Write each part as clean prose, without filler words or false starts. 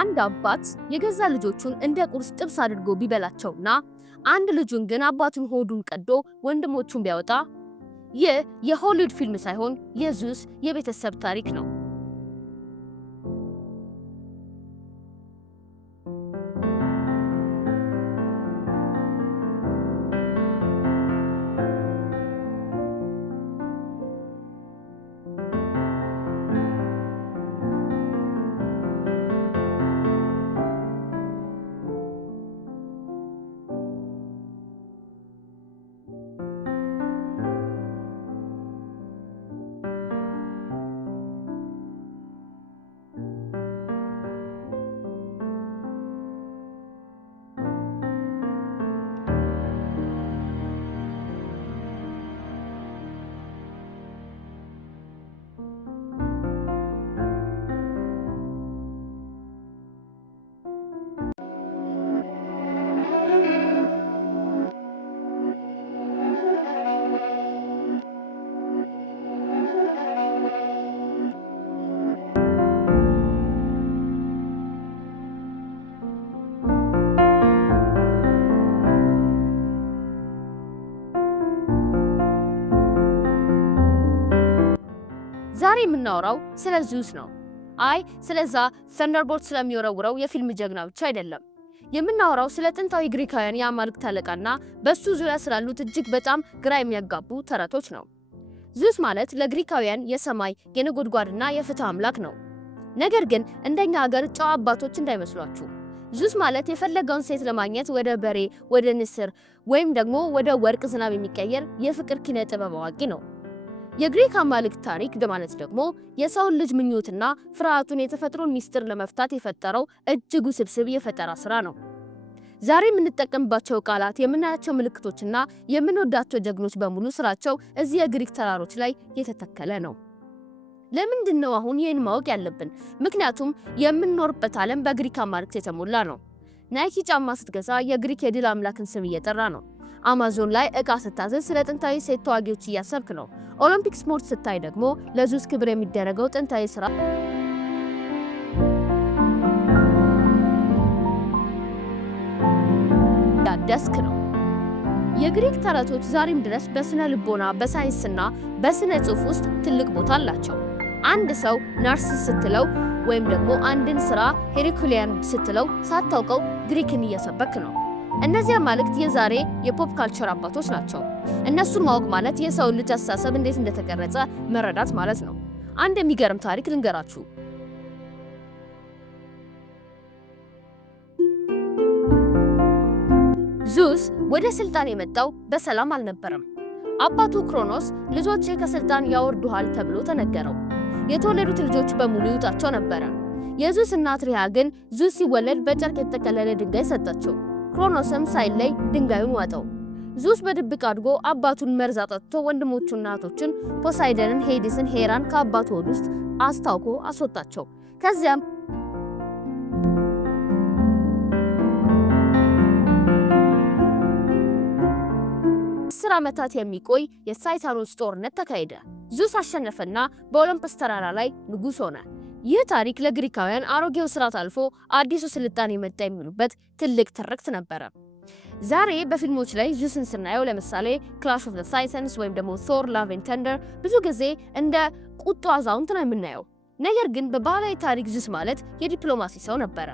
አንድ አባት የገዛ ልጆቹን እንደ ቁርስ ጥብስ አድርጎ ቢበላቸውና አንድ ልጁን ግን አባቱን ሆዱን ቀዶ ወንድሞቹን ቢያወጣ ይህ የሆሊውድ ፊልም ሳይሆን የዙስ የቤተሰብ ታሪክ ነው። ዛሬ የምናወራው ስለ ዙስ ነው። ስለዛ ሰንደርቦልት ስለሚወረውረው የፊልም ጀግና ብቻ አይደለም። የምናወራው ስለ ጥንታዊ ግሪካውያን የአማልክት አለቃና በሱ ዙሪያ ስላሉት እጅግ በጣም ግራ የሚያጋቡ ተረቶች ነው። ዙስ ማለት ለግሪካውያን የሰማይ የነጎድጓድና የፍትህ አምላክ ነው። ነገር ግን እንደኛ ሀገር ጨዋ አባቶች እንዳይመስሏችሁ። ዙስ ማለት የፈለገውን ሴት ለማግኘት ወደ በሬ፣ ወደ ንስር ወይም ደግሞ ወደ ወርቅ ዝናብ የሚቀየር የፍቅር ኪነ ጥበብ አዋቂ ነው። የግሪክ አማልክት ታሪክ ማለት ደግሞ የሰውን ልጅ ምኞትና ፍርሃቱን የተፈጥሮን ሚስጥር ለመፍታት የፈጠረው እጅግ ውስብስብ የፈጠራ ስራ ነው። ዛሬ የምንጠቀምባቸው ቃላት፣ የምናያቸው ምልክቶችና የምንወዳቸው ጀግኖች በሙሉ ስራቸው እዚህ የግሪክ ተራሮች ላይ የተተከለ ነው። ለምንድን ነው አሁን ይህን ማወቅ ያለብን? ምክንያቱም የምንኖርበት ዓለም በግሪክ አማልክት የተሞላ ነው። ናይኪ ጫማ ስትገዛ የግሪክ የድል አምላክን ስም እየጠራ ነው። አማዞን ላይ እቃ ስታዘዝ ስለ ጥንታዊ ሴት ተዋጊዎች እያሰብክ ነው። ኦሎምፒክ ስፖርት ስታይ ደግሞ ለዙስ ክብር የሚደረገው ጥንታዊ ስራ ያደስክ ነው። የግሪክ ተረቶች ዛሬም ድረስ በስነ ልቦና፣ በሳይንስና በስነ ጽሑፍ ውስጥ ትልቅ ቦታ አላቸው። አንድ ሰው ናርሲስ ስትለው ወይም ደግሞ አንድን ስራ ሄሪኩሊያን ስትለው ሳታውቀው ግሪክን እየሰበክ ነው። እነዚህ አማልክት የዛሬ የፖፕ ካልቸር አባቶች ናቸው። እነሱን ማወቅ ማለት የሰው ልጅ አስተሳሰብ እንዴት እንደተቀረጸ መረዳት ማለት ነው። አንድ የሚገርም ታሪክ ልንገራችሁ። ዙስ ወደ ስልጣን የመጣው በሰላም አልነበረም። አባቱ ክሮኖስ ልጆቼ ከስልጣን ያወርዱሃል ተብሎ ተነገረው። የተወለዱት ልጆች በሙሉ ይውጣቸው ነበረ። የዙስ እናት ሪያ ግን ዙስ ሲወለድ በጨርቅ የተጠቀለለ ድንጋይ ሰጠችው። ክሮኖስም ሳይለይ ድንጋዩን ዋጠው። ዙስ በድብቅ አድጎ አባቱን መርዝ አጠጥቶ ወንድሞቹና እህቶቹን ፖሳይደንን፣ ሄዲስን፣ ሄራን ከአባቱ ሆድ ውስጥ አስታውቆ አስወጣቸው። ከዚያም አስር ዓመታት የሚቆይ የሳይታኖስ ጦርነት ተካሄደ። ዙስ አሸነፈና በኦሎምፐስ ተራራ ላይ ንጉስ ሆነ። ይህ ታሪክ ለግሪካውያን አሮጌው ስርዓት አልፎ አዲሱ ስልጣኔ መጣ የሚሉበት ትልቅ ትርክት ነበረ። ዛሬ በፊልሞች ላይ ዙስን ስናየው ለምሳሌ ክላሽ ኦፍ ዘ ታይታንስ ወይም ደግሞ ቶር ላቭ ኤንድ ተንደር ብዙ ጊዜ እንደ ቁጡ አዛውንት ነው የምናየው። ነገር ግን በባህላዊ ታሪክ ዙስ ማለት የዲፕሎማሲ ሰው ነበረ።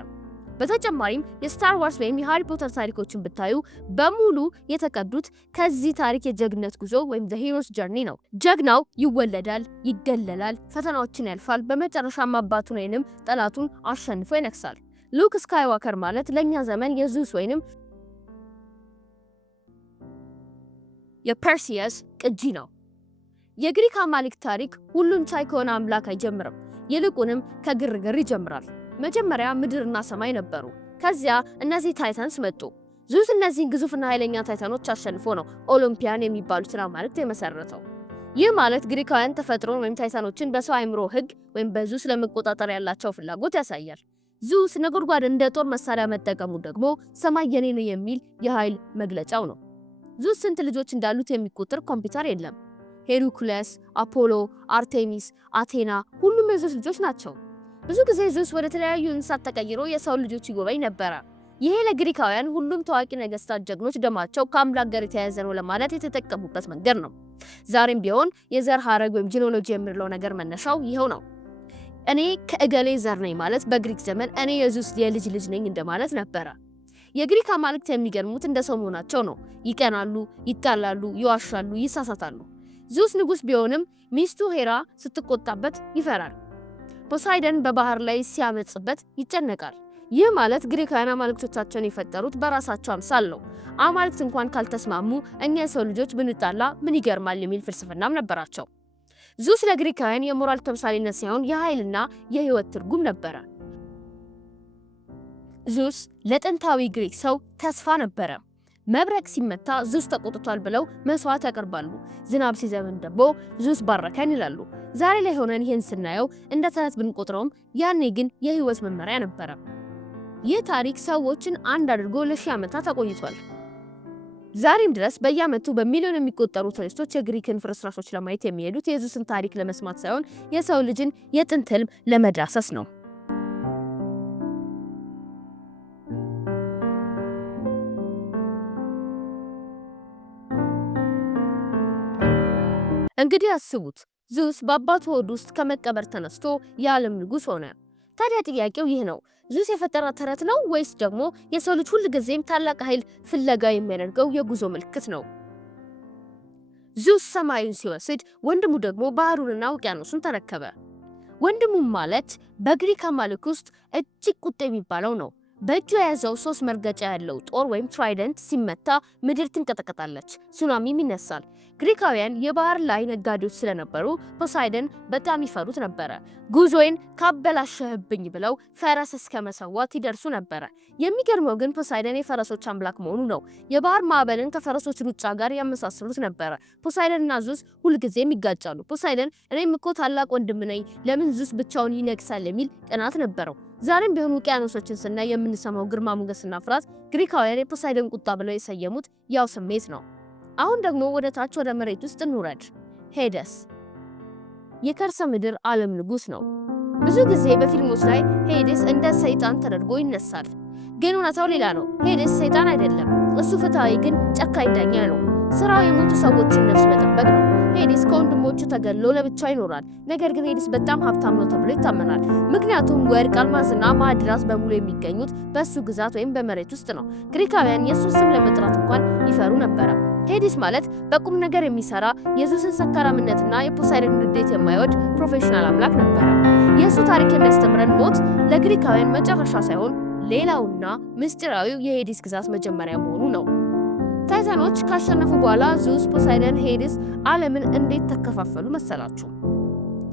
በተጨማሪም የስታር ዋርስ ወይም የሃሪ ፖተር ታሪኮችን ብታዩ በሙሉ የተቀዱት ከዚህ ታሪክ የጀግነት ጉዞ ወይም ዘ ሂሮስ ጀርኒ ነው። ጀግናው ይወለዳል፣ ይገለላል፣ ፈተናዎችን ያልፋል፣ በመጨረሻም አባቱን ወይንም ጠላቱን አሸንፎ ይነግሳል። ሉክ ስካይዋከር ማለት ለኛ ዘመን የዙስ ወይንም የፐርሲየስ ቅጂ ነው። የግሪክ አማልክት ታሪክ ሁሉን ቻይ ከሆነ አምላክ አይጀምርም፣ ይልቁንም ከግርግር ይጀምራል። መጀመሪያ ምድርና ሰማይ ነበሩ። ከዚያ እነዚህ ታይታንስ መጡ። ዙስ እነዚህን ግዙፍና ኃይለኛ ታይታኖች አሸንፎ ነው ኦሎምፒያን የሚባሉትን አማልክት የመሰረተው። ይህ ማለት ግሪካውያን ተፈጥሮን ወይም ታይታኖችን በሰው አእምሮ ህግ ወይም በዙስ ለመቆጣጠር ያላቸው ፍላጎት ያሳያል። ዙስ ነጎድጓድ እንደ ጦር መሳሪያ መጠቀሙ ደግሞ ሰማይ የኔ ነው የሚል የኃይል መግለጫው ነው። ዙስ ስንት ልጆች እንዳሉት የሚቆጠር ኮምፒውተር የለም። ሄራኩለስ፣ አፖሎ፣ አርቴሚስ፣ አቴና ሁሉም የዙስ ልጆች ናቸው። ብዙ ጊዜ ዙስ ወደ ተለያዩ እንስሳት ተቀይሮ የሰው ልጆች ይጎበኝ ነበር። ይሄ ለግሪካውያን ሁሉም ታዋቂ ነገስታት ጀግኖች ደማቸው ከአምላክ ጋር የተያያዘ ነው ለማለት የተጠቀሙበት መንገድ ነው። ዛሬም ቢሆን የዘር ሐረግ ወይም ጂኖሎጂ የሚለው ነገር መነሻው ይሄው ነው። እኔ ከእገሌ ዘር ነኝ ማለት በግሪክ ዘመን እኔ የዙስ የልጅ ልጅ ነኝ እንደማለት ነበር። የግሪክ አማልክት የሚገርሙት እንደ ሰው መሆናቸው ነው። ይቀናሉ፣ ይጣላሉ፣ ይዋሻሉ፣ ይሳሳታሉ። ዙስ ንጉስ ቢሆንም ሚስቱ ሄራ ስትቆጣበት ይፈራል። ፖሳይደን በባህር ላይ ሲያመጽበት ይጨነቃል። ይህ ማለት ግሪካውያን አማልክቶቻቸውን የፈጠሩት በራሳቸው አምሳል ነው። አማልክት እንኳን ካልተስማሙ እኛ የሰው ልጆች ብንጣላ ምን ይገርማል የሚል ፍልስፍናም ነበራቸው። ዙስ ለግሪካውያን የሞራል ተምሳሌነት ሳይሆን የኃይልና የህይወት ትርጉም ነበረ። ዙስ ለጥንታዊ ግሪክ ሰው ተስፋ ነበረ። መብረቅ ሲመታ ዙስ ተቆጥቷል ብለው መስዋዕት ያቀርባሉ። ዝናብ ሲዘንብ ደግሞ ዙስ ባረከን ይላሉ። ዛሬ ላይ ሆነን ይህን ስናየው እንደ ተረት ብንቆጥረውም ያኔ ግን የህይወት መመሪያ ነበረ። ይህ ታሪክ ሰዎችን አንድ አድርጎ ለሺህ ዓመታት አቆይቷል። ዛሬም ድረስ በየዓመቱ በሚሊዮን የሚቆጠሩ ቱሪስቶች የግሪክን ፍርስራሾች ለማየት የሚሄዱት የዙስን ታሪክ ለመስማት ሳይሆን የሰው ልጅን የጥንት ህልም ለመዳሰስ ነው። እንግዲህ አስቡት፣ ዙስ በአባቱ ሆድ ውስጥ ከመቀበር ተነስቶ የዓለም ንጉስ ሆነ። ታዲያ ጥያቄው ይህ ነው። ዙስ የፈጠራ ተረት ነው ወይስ ደግሞ የሰው ልጅ ሁሉ ጊዜም ታላቅ ኃይል ፍለጋ የሚያደርገው የጉዞ ምልክት ነው? ዙስ ሰማዩን ሲወስድ፣ ወንድሙ ደግሞ ባህሩንና ውቅያኖሱን ተረከበ። ወንድሙ ማለት በግሪክ አማልክት ውስጥ እጅግ ቁጣ የሚባለው ነው። በእጁ የያዘው 3 መርገጫ ያለው ጦር ወይም ትራይደንት ሲመታ ምድር ትንቀጠቀጣለች፣ ሱናሚም ይነሳል። ግሪካውያን የባህር ላይ ነጋዴዎች ስለነበሩ ፖሳይደን በጣም ይፈሩት ነበረ። ጉዞዬን ካበላሸህብኝ ብለው ፈረስ እስከ መሰዋት ይደርሱ ነበረ። የሚገርመው ግን ፖሳይደን የፈረሶች አምላክ መሆኑ ነው። የባህር ማዕበልን ከፈረሶች ሩጫ ጋር ያመሳሰሉት ነበረ። ፖሳይደንና ዙስ ሁልጊዜም ይጋጫሉ። ፖሳይደን እኔም እኮ ታላቅ ወንድም ነኝ፣ ለምን ዙስ ብቻውን ይነግሳል የሚል ቅናት ነበረው። ዛሬም ቢሆን ውቅያኖሶችን ስናይ የምንሰማው ግርማ ሞገስና ፍርሃት ግሪካውያን የፖሳይደን ቁጣ ብለው የሰየሙት ያው ስሜት ነው። አሁን ደግሞ ወደ ታች ወደ መሬት ውስጥ እንውረድ። ሄደስ የከርሰ ምድር ዓለም ንጉስ ነው። ብዙ ጊዜ በፊልሞች ላይ ሄዴስ እንደ ሰይጣን ተደርጎ ይነሳል። ግን እውነታው ሌላ ነው። ሄዴስ ሰይጣን አይደለም። እሱ ፍትሃዊ ግን ጨካኝ ዳኛ ነው። ስራው የሞቱ ሰዎችን ነፍስ መጠበቅ ነው። ሄዲስ ከወንድሞቹ ተገሎ ለብቻው ይኖራል። ነገር ግን ሄዲስ በጣም ሀብታም ነው ተብሎ ይታመናል። ምክንያቱም ወርቅ፣ አልማዝና ማዕድናት በሙሉ የሚገኙት በሱ ግዛት ወይም በመሬት ውስጥ ነው። ግሪካውያን የሱን ስም ለመጥራት እንኳን ይፈሩ ነበረ። ሄዲስ ማለት በቁም ነገር የሚሰራ የዙስን ሰካራምነትና የፖሳይደን ንዴት የማይወድ ፕሮፌሽናል አምላክ ነበረ። የሱ ታሪክ የሚያስተምረን ሞት ለግሪካውያን መጨረሻ ሳይሆን ሌላውና ምስጢራዊው የሄዲስ ግዛት መጀመሪያ መሆኑ ነው። ታይታኖች ካሸነፉ በኋላ ዙስ፣ ፖሳይደን፣ ሄዲስ ዓለምን እንዴት ተከፋፈሉ መሰላችሁ?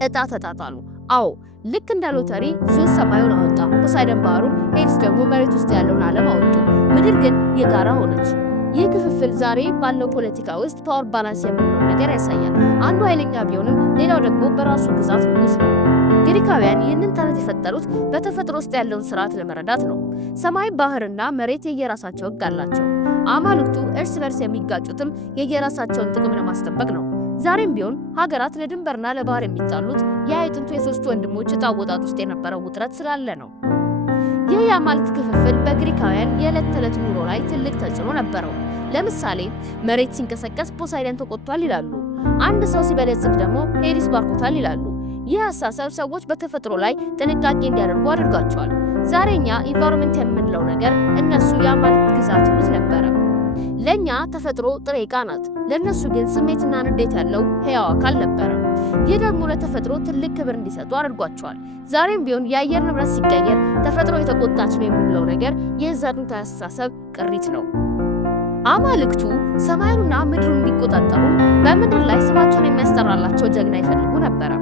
እጣ ተጣጣሉ። አዎ ልክ እንደ ሎተሪ ዙስ ሰማዩን አወጣ፣ ፖሳይደን ባህሩን፣ ሄዲስ ደግሞ መሬት ውስጥ ያለውን ዓለም አወጡ። ምድር ግን የጋራ ሆነች። ይህ ክፍፍል ዛሬ ባለው ፖለቲካ ውስጥ ፓወር ባላንስ የሚለው ነገር ያሳያል። አንዱ ኃይለኛ ቢሆንም ሌላው ደግሞ በራሱ ግዛት ንጉስ ነው። ግሪካውያን ይህንን ተረት የፈጠሩት በተፈጥሮ ውስጥ ያለውን ስርዓት ለመረዳት ነው። ሰማይ፣ ባህርና መሬት የየራሳቸው ሕግ አላቸው። አማልክቱ እርስ በርስ የሚጋጩትም የየራሳቸውን ጥቅም ለማስጠበቅ ነው። ዛሬም ቢሆን ሀገራት ለድንበርና ለባህር የሚጣሉት የጥንቱ የሶስቱ ወንድሞች ዕጣ አወጣጥ ውስጥ የነበረው ውጥረት ስላለ ነው። ይህ የአማልክት ክፍፍል በግሪካውያን የዕለት ተዕለት ኑሮ ላይ ትልቅ ተጽዕኖ ነበረው። ለምሳሌ መሬት ሲንቀሰቀስ ፖሳይደን ተቆጥቷል ይላሉ። አንድ ሰው ሲበለጽግ ደግሞ ሄዲስ ባርኮታል ይላሉ። ይህ አሳሰብ ሰዎች በተፈጥሮ ላይ ጥንቃቄ እንዲያደርጉ አድርጓቸዋል። ዛሬኛ ኢንቫይሮንመንት የምንለው ነገር እነሱ የአማልክት ግዛት ይሉት ነበረ። ለኛ ተፈጥሮ ጥሬ ዕቃ ናት፣ ለነሱ ግን ስሜትና ንዴት ያለው ሕያው አካል ነበረ። ይህ ደግሞ ለተፈጥሮ ትልቅ ክብር እንዲሰጡ አድርጓቸዋል። ዛሬም ቢሆን የአየር ንብረት ሲቀየር ተፈጥሮ የተቆጣች ነው የምንለው ነገር የዛ ጥንታዊ አስተሳሰብ ቅሪት ነው። አማልክቱ ሰማዩንና ምድሩን እንዲቆጣጠሩ በምድር ላይ ስማቸውን የሚያስጠራላቸው ጀግና ይፈልጉ ነበረ።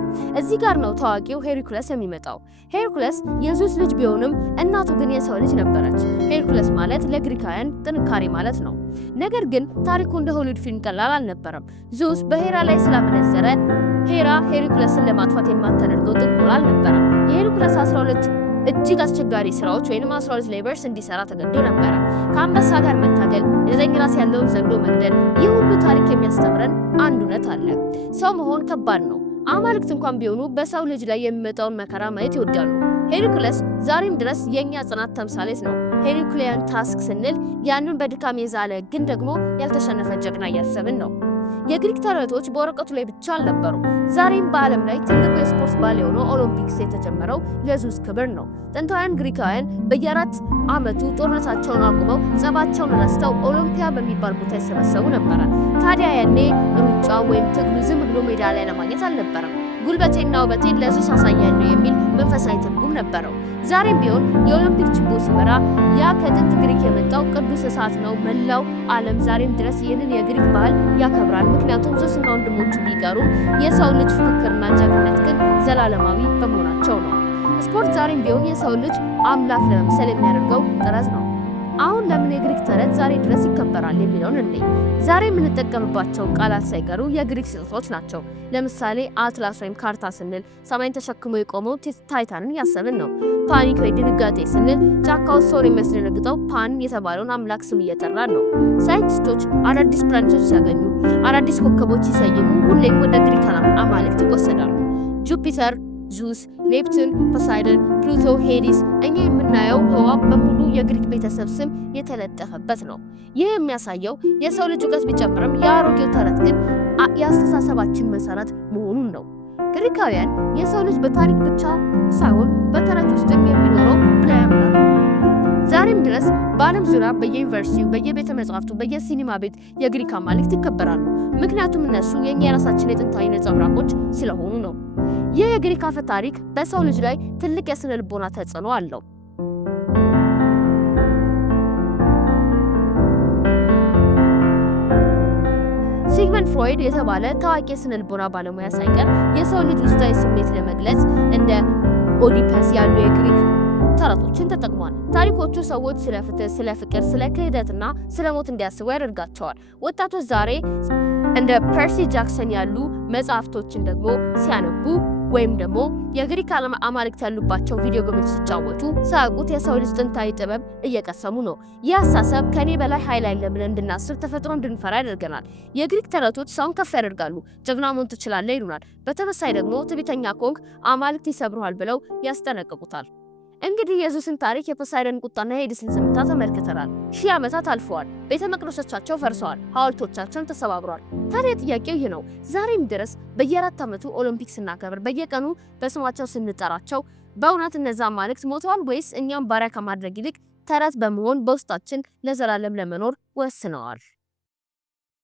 እዚህ ጋር ነው ታዋቂው ሄርኩለስ የሚመጣው። ሄርኩለስ የዙስ ልጅ ቢሆንም እናቱ ግን የሰው ልጅ ነበረች። ሄርኩለስ ማለት ለግሪካውያን ጥንካሬ ማለት ነው። ነገር ግን ታሪኩ እንደ ሆሊውድ ፊልም ቀላል አልነበረም። ዙስ በሄራ ላይ ስላመነዘረ ሄራ ሄርኩለስን ለማጥፋት የማታደርገው ጥንቆላ አልነበረም። የሄርኩለስ 12 እጅግ አስቸጋሪ ስራዎች ወይንም 12 ሌበርስ እንዲሰራ ተገዶ ነበረ። ከአንበሳ ጋር መታገል፣ 9 ራስ ያለውን ዘንዶ መግደል። ይህ ሁሉ ታሪክ የሚያስተምረን አንድ እውነት አለ። ሰው መሆን ከባድ ነው። አማልክት እንኳን ቢሆኑ በሰው ልጅ ላይ የሚመጣውን መከራ ማየት ይወዳሉ። ሄርኩለስ ዛሬም ድረስ የኛ ጽናት ተምሳሌት ነው። ሄርኩሊያን ታስክ ስንል ያንን በድካም የዛለ ግን ደግሞ ያልተሸነፈ ጀግና እያሰብን ነው። የግሪክ ተረቶች በወረቀቱ ላይ ብቻ አልነበሩም። ዛሬም በዓለም ላይ ትልቁ የስፖርት በዓል የሆነው ኦሎምፒክስ የተጀመረው ለዙስ ክብር ነው። ጥንታውያን ግሪካውያን በየ4 ዓመቱ ጦርነታቸውን አቁመው ጸባቸውን ረስተው ኦሎምፒያ በሚባል ቦታ ይሰበሰቡ ነበረ። ታዲያ ያኔ ሩጫ ወይም ትግሉ ዝም ብሎ ሜዳሊያ ለማግኘት አልነበረም። ጉልበቴና ውበቴን ለዙስ አሳያለሁ የሚል መንፈሳዊ ትርጉም ነበረው። ዛሬም ቢሆን የኦሎምፒክ ችቦ ሲበራ ያ ከጥንት ግሪክ የመጣው ቅዱስ እሳት ነው። መላው ዓለም ዛሬም ድረስ ይህንን የግሪክ ባህል ያከብራል። ምክንያቱም ዙስና ወንድሞቹ ቢቀሩም የሰው ልጅ ፍክክርና ጀግንነት ግን ዘላለማዊ በመሆናቸው ነው። ስፖርት ዛሬም ቢሆን የሰው ልጅ አምላክ ለመምሰል የሚያደርገው ጥረት ነው። አሁን ለምን የግሪክ ተረት ዛሬ ድረስ ይከበራል የሚለውን እንይ። ዛሬ የምንጠቀምባቸው ቃላት ሳይቀሩ የግሪክ ስልቶች ናቸው። ለምሳሌ አትላስ ወይም ካርታ ስንል ሰማይን ተሸክሞ የቆመው ታይታንን ያሰብን ነው። ፓኒክ ወይ ድንጋጤ ስንል ጫካ ውስጥ ሰውን የሚያስደነግጠው ፓን የተባለውን አምላክ ስም እየጠራን ነው። ሳይንቲስቶች አዳዲስ ፕላኔቶች ሲያገኙ፣ አዳዲስ ኮከቦች ሲሰይሙ ሁሌም ወደ ግሪክ አማልክት ይወሰዳሉ። ጁፒተር፣ ዙስ፣ ኔፕቱን፣ ፖሳይደን፣ ፕሉቶ፣ ሄዲስ እኛ የምናየው ህዋ በሙሉ የግሪክ ቤተሰብ ስም የተለጠፈበት ነው። ይህ የሚያሳየው የሰው ልጅ እውቀት ቢጨምርም የአሮጌው ተረት ግን የአስተሳሰባችን መሰረት መሆኑን ነው። ግሪካውያን የሰው ልጅ በታሪክ ብቻ ሳይሆን በተረት ውስጥ የሚኖረው ብለው ያምናሉ። ዛሬም ድረስ በዓለም ዙሪያ በየዩኒቨርሲቲው፣ በየቤተ መጻሕፍቱ፣ በየሲኒማ ቤት የግሪክ አማልክት ይከበራሉ። ምክንያቱም እነሱ የኛ የራሳችን የጥንታዊ ነጸብራቆች ስለሆኑ ነው። ይህ የግሪክ አፈ ታሪክ በሰው ልጅ ላይ ትልቅ የስነ ልቦና ተጽዕኖ አለው። ሲግመንድ ፍሮይድ የተባለ ታዋቂ የስነ ልቦና ባለሙያ ሳይቀር የሰው ልጅ ውስጣዊ ስሜት ለመግለጽ እንደ ኦዲፐስ ያሉ የግሪክ ተረቶችን ተጠቅሟል። ታሪኮቹ ሰዎች ስለ ፍትህ፣ ስለ ፍቅር፣ ስለ ክህደትና ስለ ሞት እንዲያስቡ ያደርጋቸዋል። ወጣቶች ዛሬ እንደ ፐርሲ ጃክሰን ያሉ መጽሐፍቶችን ደግሞ ሲያነቡ ወይም ደግሞ የግሪክ አማልክት ያሉባቸው ቪዲዮ ጌሞች ሲጫወቱ ሳያውቁት የሰው ልጅ ጥንታዊ ጥበብ እየቀሰሙ ነው። ይህ አስተሳሰብ ከኔ በላይ ኃይል አለ ብለን እንድናስብ፣ ተፈጥሮ እንድንፈራ ያደርገናል። የግሪክ ተረቶች ሰውን ከፍ ያደርጋሉ። ጀግና መሆን ትችላለህ ይሉናል። በተመሳይ ደግሞ ትዕቢተኛ ኮንክ አማልክት ይሰብሩሃል ብለው ያስጠነቅቁታል። እንግዲህ የዙስን ታሪክ፣ የፖሳይደን ቁጣና የሄዲስን ዝምታ ተመልክተናል። 1000 ዓመታት አልፈዋል። ቤተ መቅደሶቻቸው ፈርሰዋል። ሐውልቶቻቸውን ተሰባብረዋል። ታዲያ ጥያቄው ይህ ነው። ዛሬም ድረስ በየ4 ዓመቱ ኦሎምፒክ ስናከብር፣ በየቀኑ በስማቸው ስንጠራቸው በእውነት እነዛ አማልክት ሞተዋል ወይስ እኛም ባሪያ ከማድረግ ይልቅ ተረት በመሆን በውስጣችን ለዘላለም ለመኖር ወስነዋል?